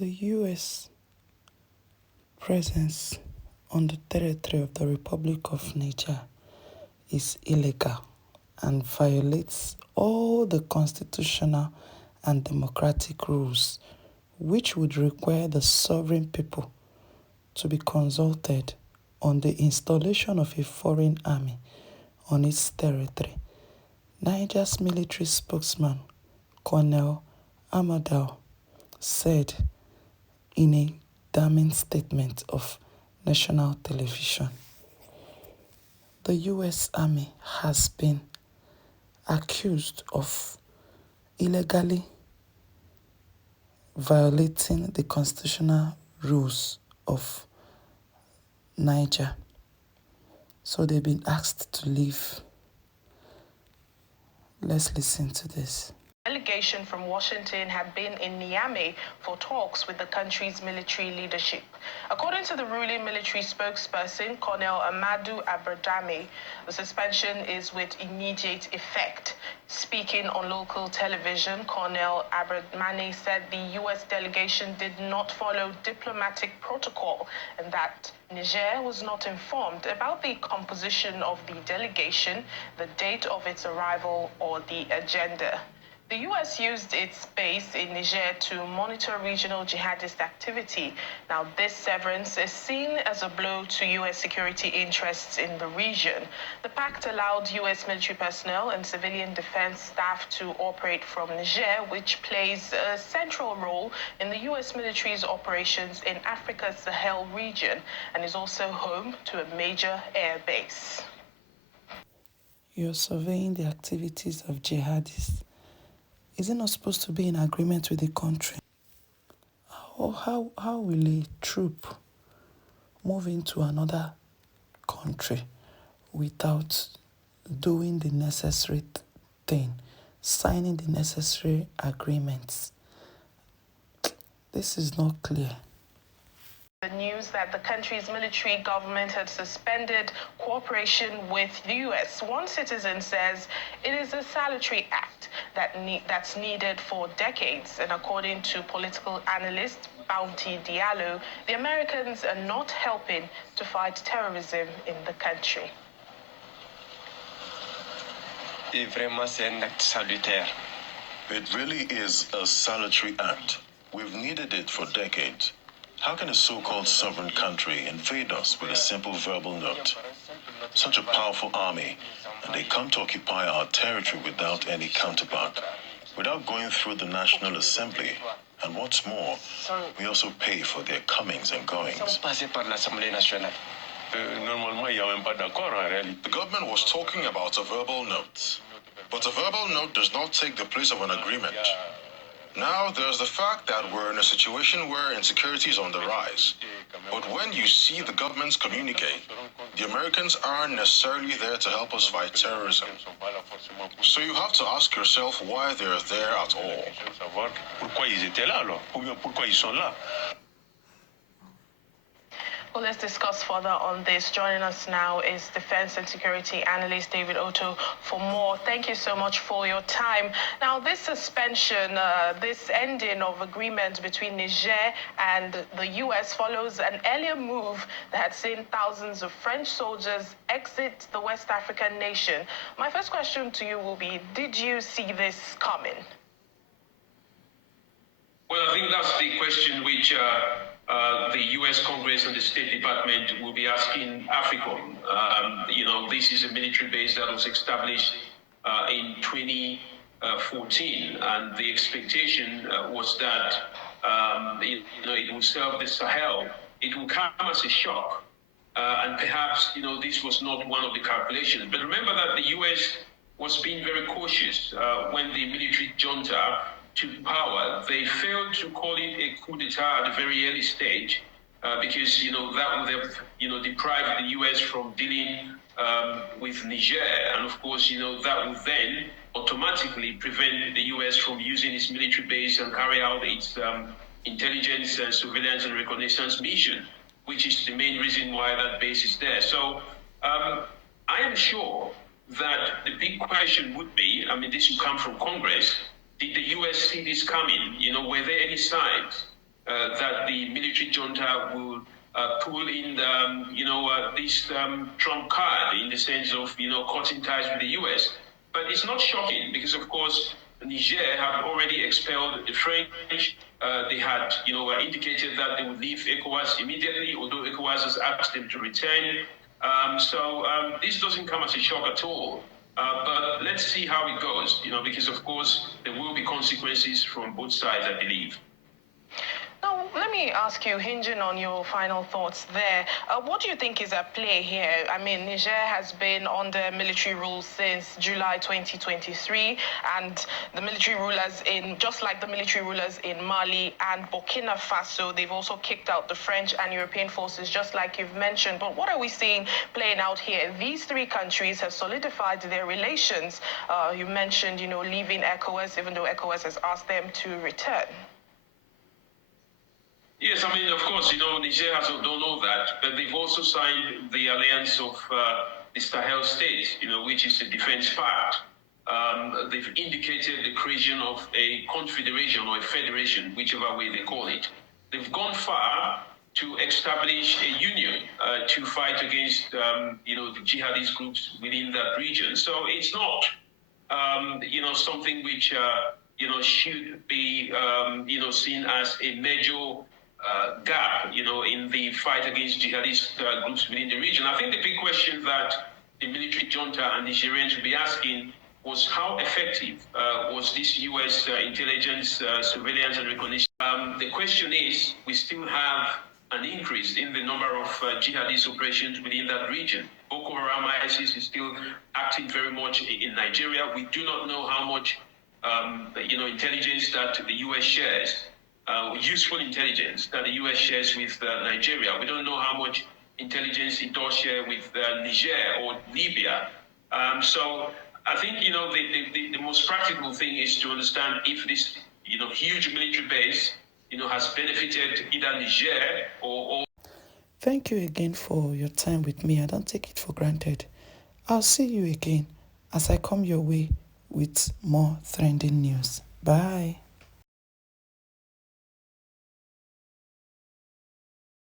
The U.S. presence on the territory of the Republic of Niger is illegal and violates all the constitutional and democratic rules, which would require the sovereign people to be consulted on the installation of a foreign army on its territory. Niger's military spokesman, Colonel Amadou, said in a damning statement of national television. The U.S. Army has been accused of illegally violating the constitutional rules of Niger. So they've been asked to leave. Let's listen to this. Delegation from Washington had been in Niamey for talks with the country's military leadership. According to the ruling military spokesperson, Colonel Amadou Aberdame, the suspension is with immediate effect. Speaking on local television, Colonel Aberdame said the U.S. delegation did not follow diplomatic protocol and that Niger was not informed about the composition of the delegation, the date of its arrival, or the agenda. The U.S. used its base in Niger to monitor regional jihadist activity. Now, this severance is seen as a blow to U.S. security interests in the region. The pact allowed U.S. military personnel and civilian defense staff to operate from Niger, which plays a central role in the U.S. military's operations in Africa's Sahel region and is also home to a major air base. You're surveying the activities of jihadists. Is it not supposed to be in agreement with the country? Or how will a troop move into another country without doing the necessary thing, signing the necessary agreements? This is not clear. The news that the country's military government had suspended cooperation with the U.S. One citizen says it is a salutary act that's needed for decades. And according to political analyst Bounty Diallo, the Americans are not helping to fight terrorism in the country. It really is a salutary act. We've needed it for decades. How can a so-called sovereign country invade us with a simple verbal note? Such a powerful army, and they come to occupy our territory without any counterpart, without going through the National Assembly. And what's more, we also pay for their comings and goings. The government was talking about a verbal note, but a verbal note does not take the place of an agreement. Now, there's the fact that we're in a situation where insecurity is on the rise. But when you see the governments communicate, the Americans aren't necessarily there to help us fight terrorism. So you have to ask yourself why they're there at all. Well, let's discuss further on this. Joining us now is Defense and Security Analyst David Otto for more. Thank you so much for your time. Now, this suspension, this ending of agreement between Niger and the U.S. follows an earlier move that had seen thousands of French soldiers exit the West African nation. My first question to you will be, did you see this coming? Well, I think that's the question which the U.S. Congress and the State Department will be asking AFRICOM. This is a military base that was established in 2014, and the expectation was that it will serve the Sahel. It will come as a shock, and perhaps this was not one of the calculations. But remember that the U.S. was being very cautious when the military junta took power. They failed to call it a coup d'etat at a very early stage because that would have deprived the U.S. from dealing with Niger, and of course that would then automatically prevent the U.S. from using its military base and carry out its intelligence and surveillance and reconnaissance mission, which is the main reason why that base is there. So I am sure that the big question would be, this will come from Congress. Did the U.S. see this coming? Were there any signs that the military junta will pull in, this trump card in the sense of, cutting ties with the U.S. But it's not shocking because, of course, Niger have already expelled the French. They had, indicated that they would leave ECOWAS immediately, although ECOWAS has asked them to return. So this doesn't come as a shock at all. But let's see how it goes, because, of course, there will be consequences from both sides, I believe. Now, let me ask you, hinging on your final thoughts there, what do you think is at play here? I mean, Niger has been under military rule since July 2023, and the military rulers just like the military rulers in Mali and Burkina Faso, they've also kicked out the French and European forces, just like you've mentioned. But what are we seeing playing out here? These three countries have solidified their relations. You mentioned, leaving ECOWAS, even though ECOWAS has asked them to return. Yes, I mean, of course, Niger has done all that, but they've also signed the alliance of the Sahel states, which is a defense pact. They've indicated the creation of a confederation or a federation, whichever way they call it. They've gone far to establish a union to fight against, the jihadist groups within that region. So it's not, something which, should be, seen as a major gap, in the fight against jihadist groups within the region. I think the big question that the military junta and Nigerians will be asking was how effective was this U.S. Intelligence surveillance and recognition. The question is, we still have an increase in the number of jihadist operations within that region. Boko Haram ISIS is still acting very much in Nigeria. We do not know how much, intelligence that the U.S. shares. Useful intelligence that the U.S. shares with Nigeria. We don't know how much intelligence it does share with Niger or Libya. So I think, the most practical thing is to understand if this, huge military base, has benefited either Niger or... Thank you again for your time with me. I don't take it for granted. I'll see you again as I come your way with more trending news. Bye.